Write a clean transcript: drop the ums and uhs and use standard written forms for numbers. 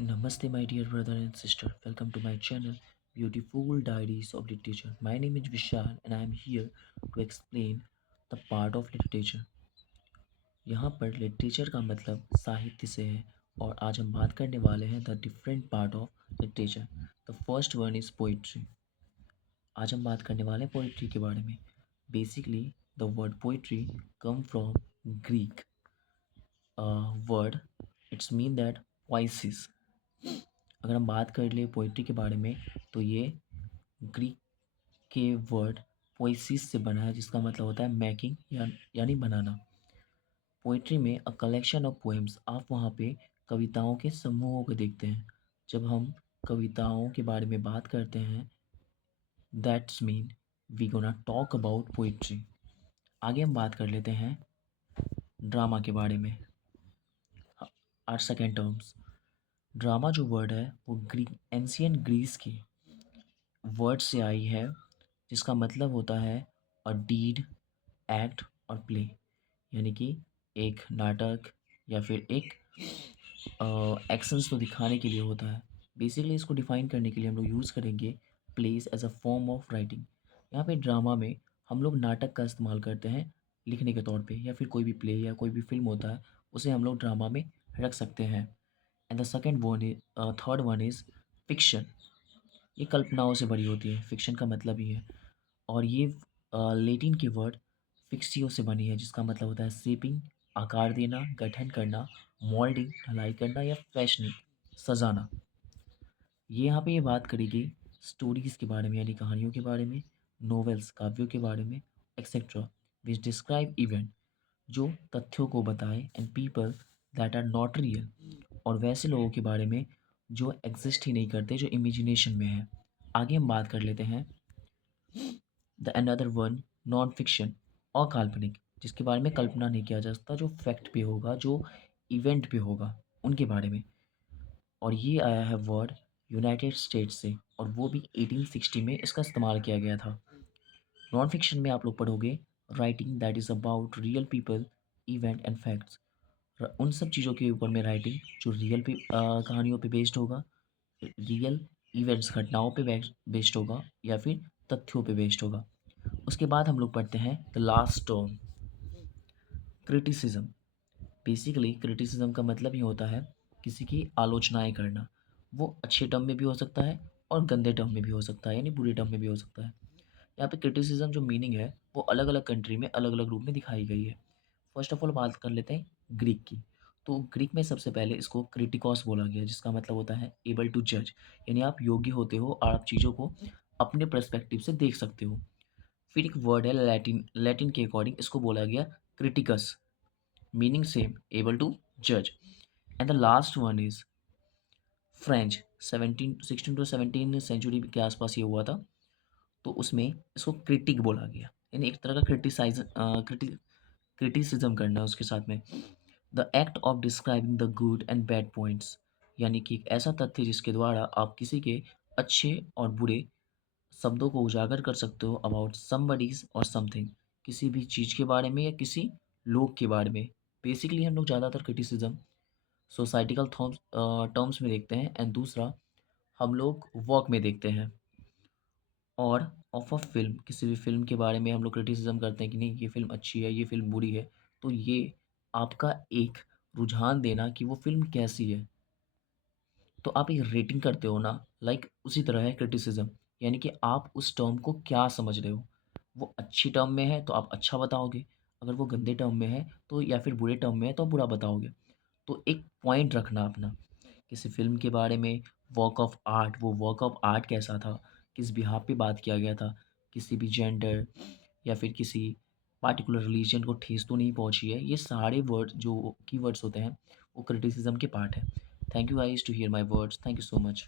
Namaste, my dear brother and sister. Welcome to my channel, Beautiful Diaries of Literature. My name is Vishal, and I am here to explain the part of literature. यहाँ पर literature का मतलब साहित्य से है और आज हम बात करने वाले हैं the different part of literature. The first one is poetry. आज हम बात करने वाले हैं पोइट्री के बारे में. Basically the word poetry come from Greek word. It's mean that voices. अगर हम बात कर ले पोइट्री के बारे में तो ये ग्रीक के वर्ड पोइसिस से बना है, जिसका मतलब होता है मेकिंग यानी बनाना. पोइट्री में अ कलेक्शन ऑफ पोएम्स. आप वहाँ पे कविताओं के समूहों को देखते हैं. जब हम कविताओं के बारे में बात करते हैं, that's mean we gonna talk about poetry. आगे हम बात कर लेते हैं ड्रामा के बारे में. Are second terms. ड्रामा जो वर्ड है वो एंशियंट ग्रीस के वर्ड से आई है, जिसका मतलब होता है अ डीड, एक्ट और प्ले. यानी कि एक नाटक या फिर एक एक्शंस को दिखाने के लिए होता है. बेसिकली इसको डिफाइन करने के लिए हम लोग यूज़ करेंगे place as a form of writing. यहाँ पे ड्रामा में हम लोग नाटक का इस्तेमाल करते हैं लिखने के तौर पे, या फिर कोई भी प्ले या कोई भी फिल्म होता है उसे हम लोग ड्रामा में रख सकते हैं. And the second one is third one is fiction. ये कल्पनाओं से भरी होती है. फिक्शन का मतलब ही है. और ये लेटिन के वर्ड फिक्सियो से बनी है, जिसका मतलब होता है शेपिंग, आकार देना, गठन करना, मोल्डिंग, ढलाई करना या फैशनिंग, सजाना. ये यहाँ पे ये बात करी गई स्टोरीज़ के बारे में यानी कहानियों के बारे में, नोवेल्स काव्यों के बारे में, एक्सेट्रा, विच डिस्क्राइब इवेंट जो तथ्यों को बताए, and people that are not real, और वैसे लोगों के बारे में जो एग्जिस्ट ही नहीं करते, जो इमेजिनेशन में है. आगे हम बात कर लेते हैं the another one non fiction और काल्पनिक, जिसके बारे में कल्पना नहीं किया जा सकता, जो फैक्ट पे होगा, जो इवेंट पे होगा, उनके बारे में. और ये आया है वर्ड यूनाइटेड स्टेट्स से, और वो भी 1860 में इसका इस्तेमाल किया गया था. नॉन फिक्शन में आप लोग पढ़ोगे writing that is about real people, event and facts. उन सब चीज़ों के ऊपर में राइटिंग जो रियल पे कहानियों पे बेस्ड होगा, रियल इवेंट्स घटनाओं पे बेस्ड होगा, या फिर तथ्यों पे बेस्ड होगा. उसके बाद हम लोग पढ़ते हैं the last term, criticism. Basically criticism का मतलब ही होता है किसी की आलोचनाएं करना. वो अच्छे टर्म में भी हो सकता है और गंदे टर्म में भी हो सकता है, यानी बुरे टर्म में भी हो सकता है. यहाँ पे क्रिटिसिज्म जो मीनिंग है वो अलग अलग कंट्री में अलग अलग रूप में दिखाई गई है. फर्स्ट ऑफ ऑल बात कर लेते हैं ग्रीक की. तो ग्रीक में सबसे पहले इसको क्रिटिकॉस बोला गया, जिसका मतलब होता है एबल टू जज, यानी आप योग्य होते हो और आप चीज़ों को अपने पर्सपेक्टिव से देख सकते हो. फिर एक वर्ड है लैटिन. लैटिन के अकॉर्डिंग इसको बोला गया क्रिटिकस, मीनिंग सेम, एबल टू जज. And the last one is French. 16 to 17 century के आसपास ये हुआ था. तो उसमें इसको क्रिटिक बोला गया, यानी एक तरह का क्रिटिसिज्म करना है उसके साथ में. The act of describing the good and bad points, यानी कि एक ऐसा तथ्य जिसके द्वारा आप किसी के अच्छे और बुरे शब्दों को उजागर कर सकते हो अबाउट समबडीज और समथिंग, किसी भी चीज़ के बारे में या किसी लोग के बारे में. बेसिकली हम लोग ज़्यादातर क्रिटिसिज्म सोसाइटिकल टर्म्स में देखते हैं, एंड दूसरा हम लोग वर्क में देखते हैं. और ऑफ अ फिल्म, किसी भी फिल्म के बारे में हम लोग क्रिटिसिज्म करते हैं कि नहीं ये फ़िल्म अच्छी है, ये फ़िल्म बुरी है. तो ये आपका एक रुझान देना कि वो फ़िल्म कैसी है. तो आप एक रेटिंग करते हो ना, लाइक उसी तरह है क्रिटिसिज्म, यानी कि आप उस टर्म को क्या समझ रहे हो. वो अच्छी टर्म में है तो आप अच्छा बताओगे, अगर वो गंदे टर्म में है तो, या फिर बुरे टर्म में है तो आप बुरा बताओगे. तो एक पॉइंट रखना अपना किसी फ़िल्म के बारे में. वर्क ऑफ आर्ट, वो वर्क ऑफ आर्ट कैसा था, किस बिहाफ़ पे बात किया गया था, किसी भी जेंडर या फिर किसी पार्टिकुलर रिलीजन को ठेस तो नहीं पहुँची है. ये सारे वर्ड जो कीवर्ड्स होते हैं वो क्रिटिसिज्म के पार्ट हैं. Thank you guys to hear my words. Thank you so much.